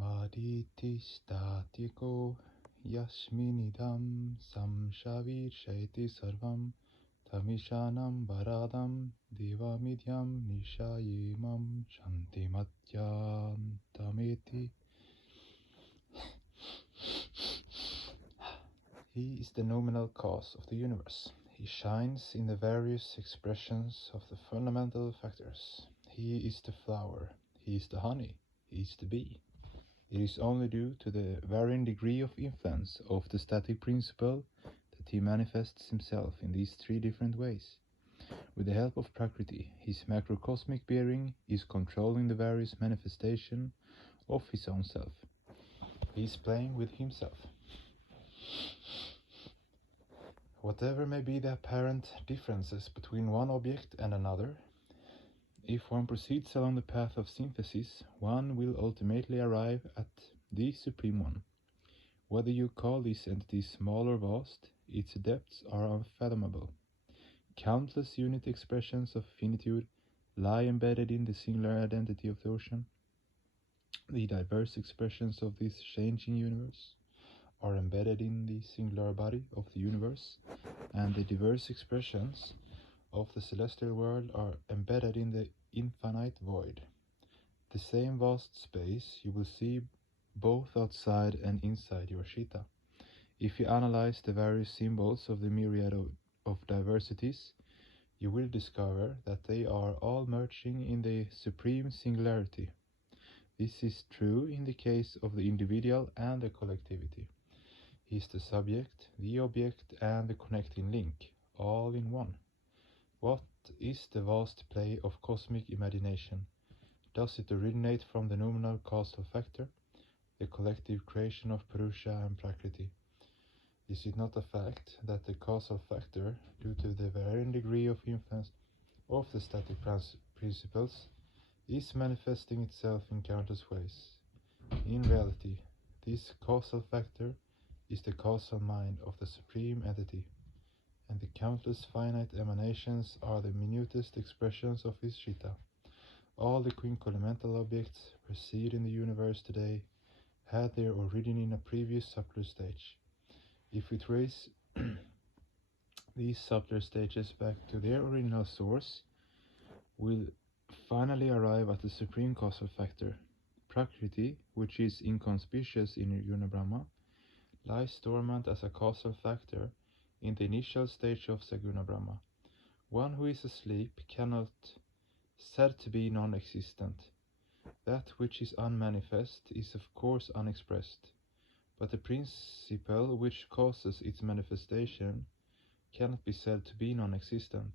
Maditi statiko yasminidam samshavir shaiti sarvam tamishanam varadam devamidyam nishayimam shantimatyam tameti. He is the nominal cause of the universe. He shines in the various expressions of the fundamental factors. He is the flower. He is the honey. He is the bee. It is only due to the varying degree of influence of the static principle that he manifests himself in these three different ways. With the help of Prakriti, his macrocosmic being is controlling the various manifestations of his own self. He is playing with himself. Whatever may be the apparent differences between one object and another, if one proceeds along the path of synthesis, one will ultimately arrive at the Supreme One. Whether you call this entity small or vast, its depths are unfathomable. Countless unit expressions of finitude lie embedded in the singular identity of the ocean. The diverse expressions of this changing universe are embedded in the singular body of the universe, and the diverse expressions of the celestial world are embedded in the infinite void. The same vast space you will see both outside and inside your Shita. If you analyze the various symbols of the myriad of diversities, you will discover that they are all merging in the supreme singularity. This is true in the case of the individual and the collectivity. He is the subject, the object, and the connecting link, all in one. What is the vast play of cosmic imagination? Does it originate from the nominal causal factor, the collective creation of Purusha and Prakriti? Is it not a fact that the causal factor, due to the varying degree of influence of the static principles, is manifesting itself in countless ways? In reality, this causal factor is the causal mind of the Supreme Entity, and the countless finite emanations are the minutest expressions of his Shita. All the quinquelemental objects perceived in the universe today had their origin in a previous subtler stage. If we trace these subtler stages back to their original source, we'll finally arrive at the supreme causal factor. Prakriti, which is inconspicuous in Brahma, lies dormant as a causal factor in the initial stage of Saguna Brahma. One who is asleep cannot said to be non-existent. That which is unmanifest is of course unexpressed, but the principle which causes its manifestation cannot be said to be non-existent.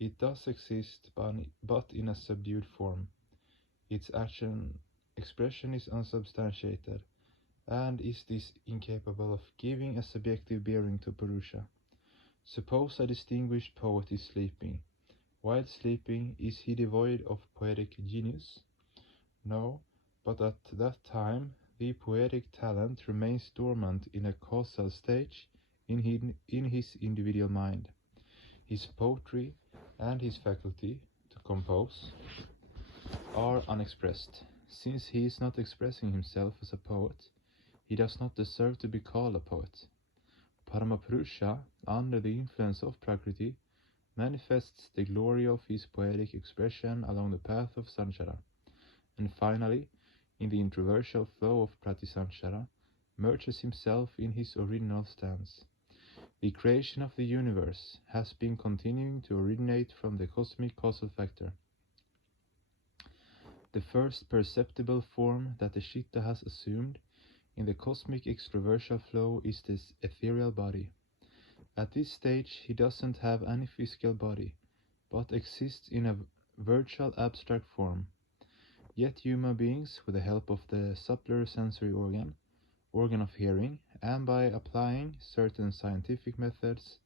It does exist, but in a subdued form. Its expression is unsubstantiated, and is this incapable of giving a subjective bearing to Purusha. Suppose a distinguished poet is sleeping. While sleeping, is he devoid of poetic genius? No, but at that time the poetic talent remains dormant in a causal stage in his individual mind. His poetry and his faculty to compose are unexpressed. Since he is not expressing himself as a poet, he does not deserve to be called a poet. Paramapurusha, under the influence of Prakriti, manifests the glory of his poetic expression along the path of Sanchara, and finally, in the introversial flow of Pratisanchara, merges himself in his original stance. The creation of the universe has been continuing to originate from the cosmic causal factor. The first perceptible form that the Chitta has assumed in the cosmic extroversial flow is this ethereal body. At this stage he doesn't have any physical body, but exists in a virtual abstract form. Yet human beings, with the help of the subtler sensory organ of hearing, and by applying certain scientific methods,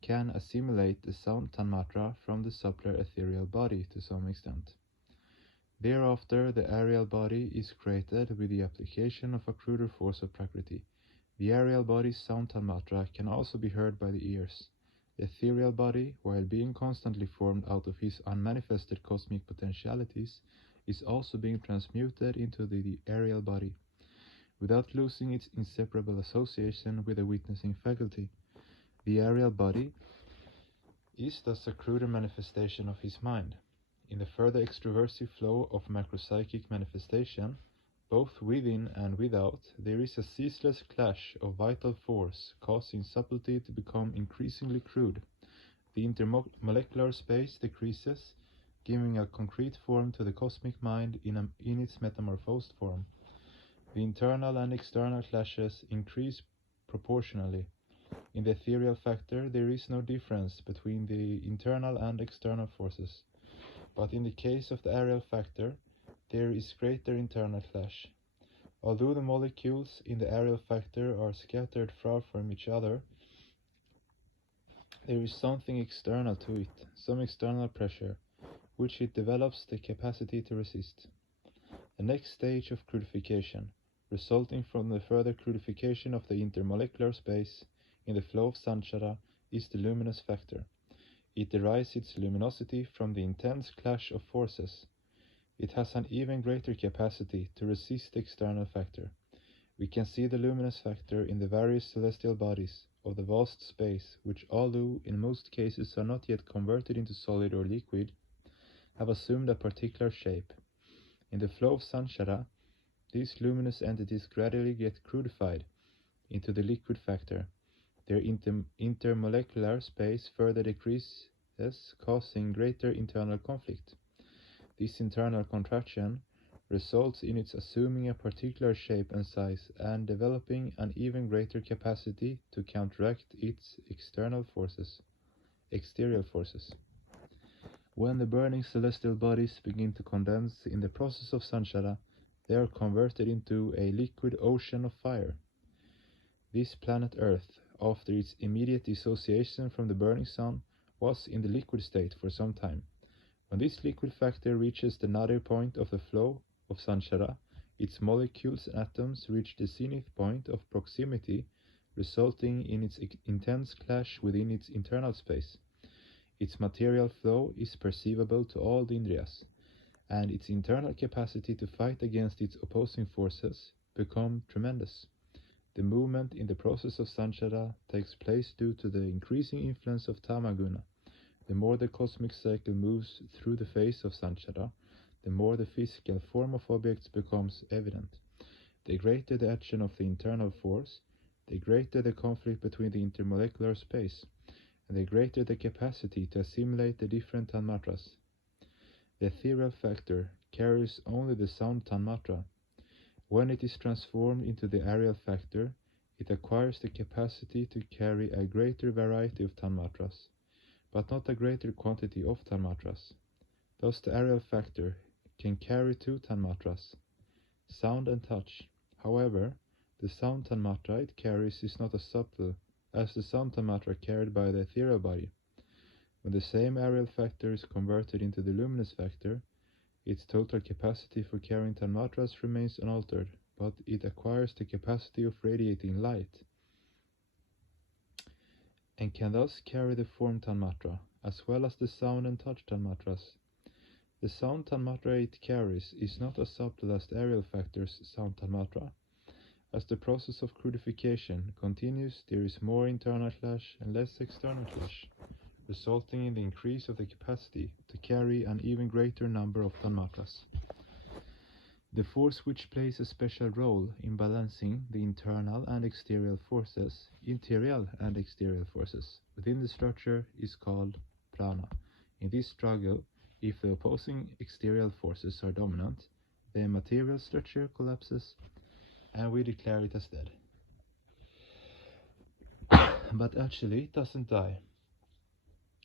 can assimilate the sound tanmatra from the subtler ethereal body to some extent. Thereafter, the aerial body is created with the application of a cruder force of Prakriti. The aerial body's sound tanmatra can also be heard by the ears. The ethereal body, while being constantly formed out of his unmanifested cosmic potentialities, is also being transmuted into the aerial body, without losing its inseparable association with the witnessing faculty. The aerial body is thus a cruder manifestation of his mind. In the further extroversive flow of macropsychic manifestation, both within and without, there is a ceaseless clash of vital force, causing subtlety to become increasingly crude. The intermolecular space decreases, giving a concrete form to the cosmic mind in its metamorphosed form. The internal and external clashes increase proportionally. In the ethereal factor, there is no difference between the internal and external forces, but in the case of the aerial factor, there is greater internal clash. Although the molecules in the aerial factor are scattered far from each other, there is something external to it, some external pressure, which it develops the capacity to resist. The next stage of crudification, resulting from the further crudification of the intermolecular space in the flow of sanchara, is the luminous factor. It derives its luminosity from the intense clash of forces. It has an even greater capacity to resist the external factor. We can see the luminous factor in the various celestial bodies of the vast space, which, although in most cases are not yet converted into solid or liquid, have assumed a particular shape. In the flow of sanchara, these luminous entities gradually get crudified into the liquid factor. Their intermolecular space further decreases, causing greater internal conflict. This internal contraction results in its assuming a particular shape and size and developing an even greater capacity to counteract its external forces, exterior forces. When the burning celestial bodies begin to condense in the process of sanchara, they are converted into a liquid ocean of fire. This planet Earth, after its immediate dissociation from the burning sun, was in the liquid state for some time. When this liquid factor reaches the nadir point of the flow of sanchara, its molecules and atoms reach the zenith point of proximity, resulting in its intense clash within its internal space. Its material flow is perceivable to all the indriyas, and its internal capacity to fight against its opposing forces become tremendous. The movement in the process of sanchara takes place due to the increasing influence of tamaguna. The more the cosmic cycle moves through the phase of sanchara, the more the physical form of objects becomes evident. The greater the action of the internal force, the greater the conflict between the intermolecular space, and the greater the capacity to assimilate the different tanmatras. The ethereal factor carries only the sound tanmatra. When it is transformed into the aerial factor, it acquires the capacity to carry a greater variety of tanmatras, but not a greater quantity of tanmatras. Thus the aerial factor can carry two tanmatras, sound and touch. However, the sound tanmatra it carries is not as subtle as the sound tanmatra carried by the ethereal body. When the same aerial factor is converted into the luminous factor, its total capacity for carrying tanmatras remains unaltered, but it acquires the capacity of radiating light, and can thus carry the form tanmatra, as well as the sound and touch tanmatras. The sound tanmatra it carries is not as subtle as the aerial factor's sound tanmatra. As the process of crudification continues, there is more internal clash and less external clash, resulting in the increase of the capacity to carry an even greater number of tanmatras. The force which plays a special role in balancing the internal and exterior forces within the structure is called prana. In this struggle, if the opposing exterior forces are dominant, the material structure collapses and we declare it as dead. But actually it doesn't die.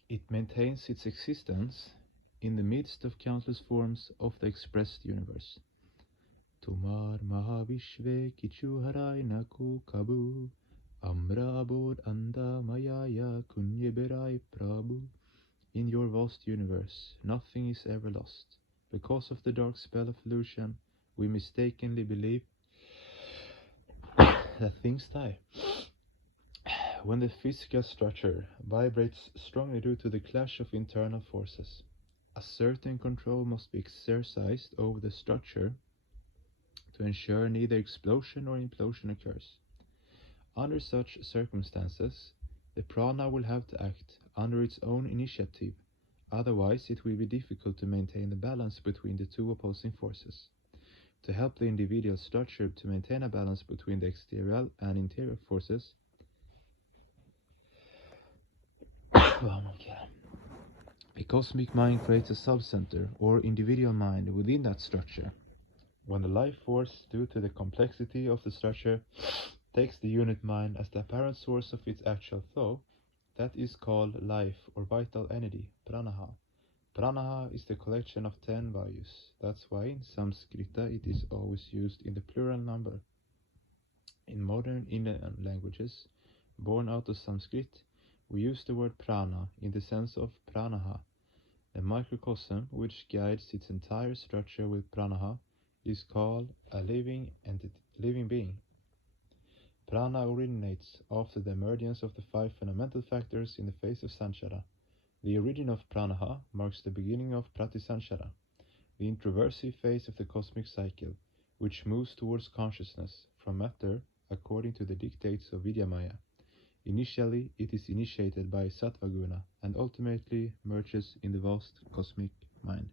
It maintains its existence in the midst of countless forms of the expressed universe. Tumar mahavishve kichu harai naku kabu, amra abod anda mayaya kunyeberai prabhu. In your vast universe, nothing is ever lost. Because of the dark spell of illusion, we mistakenly believe that things die. When the physical structure vibrates strongly due to the clash of internal forces, A certain control must be exercised over the structure to ensure neither explosion or implosion occurs. Under such circumstances, the prana will have to act under its own initiative, otherwise it will be difficult to maintain the balance between the two opposing forces. To help the individual structure to maintain a balance between the exterior and interior forces, the cosmic mind creates a subcenter or individual mind within that structure. When the life force, due to the complexity of the structure, takes the unit mind as the apparent source of its actual thought, that is called life or vital energy, pranaha. Pranaha is the collection of 10 values. That's why in Sanskrit it is always used in the plural number. In modern Indian languages, born out of Sanskrit, we use the word prana in the sense of pranaha. The microcosm which guides its entire structure with pranaha is called a living entity, living being. Prana originates after the emergence of the 5 fundamental factors in the phase of sanchara. The origin of pranaha marks the beginning of pratisanchara, the introversive phase of the cosmic cycle, which moves towards consciousness from matter according to the dictates of Vidyamaya. Initially, it is initiated by Sattvaguna and ultimately merges in the vast cosmic mind.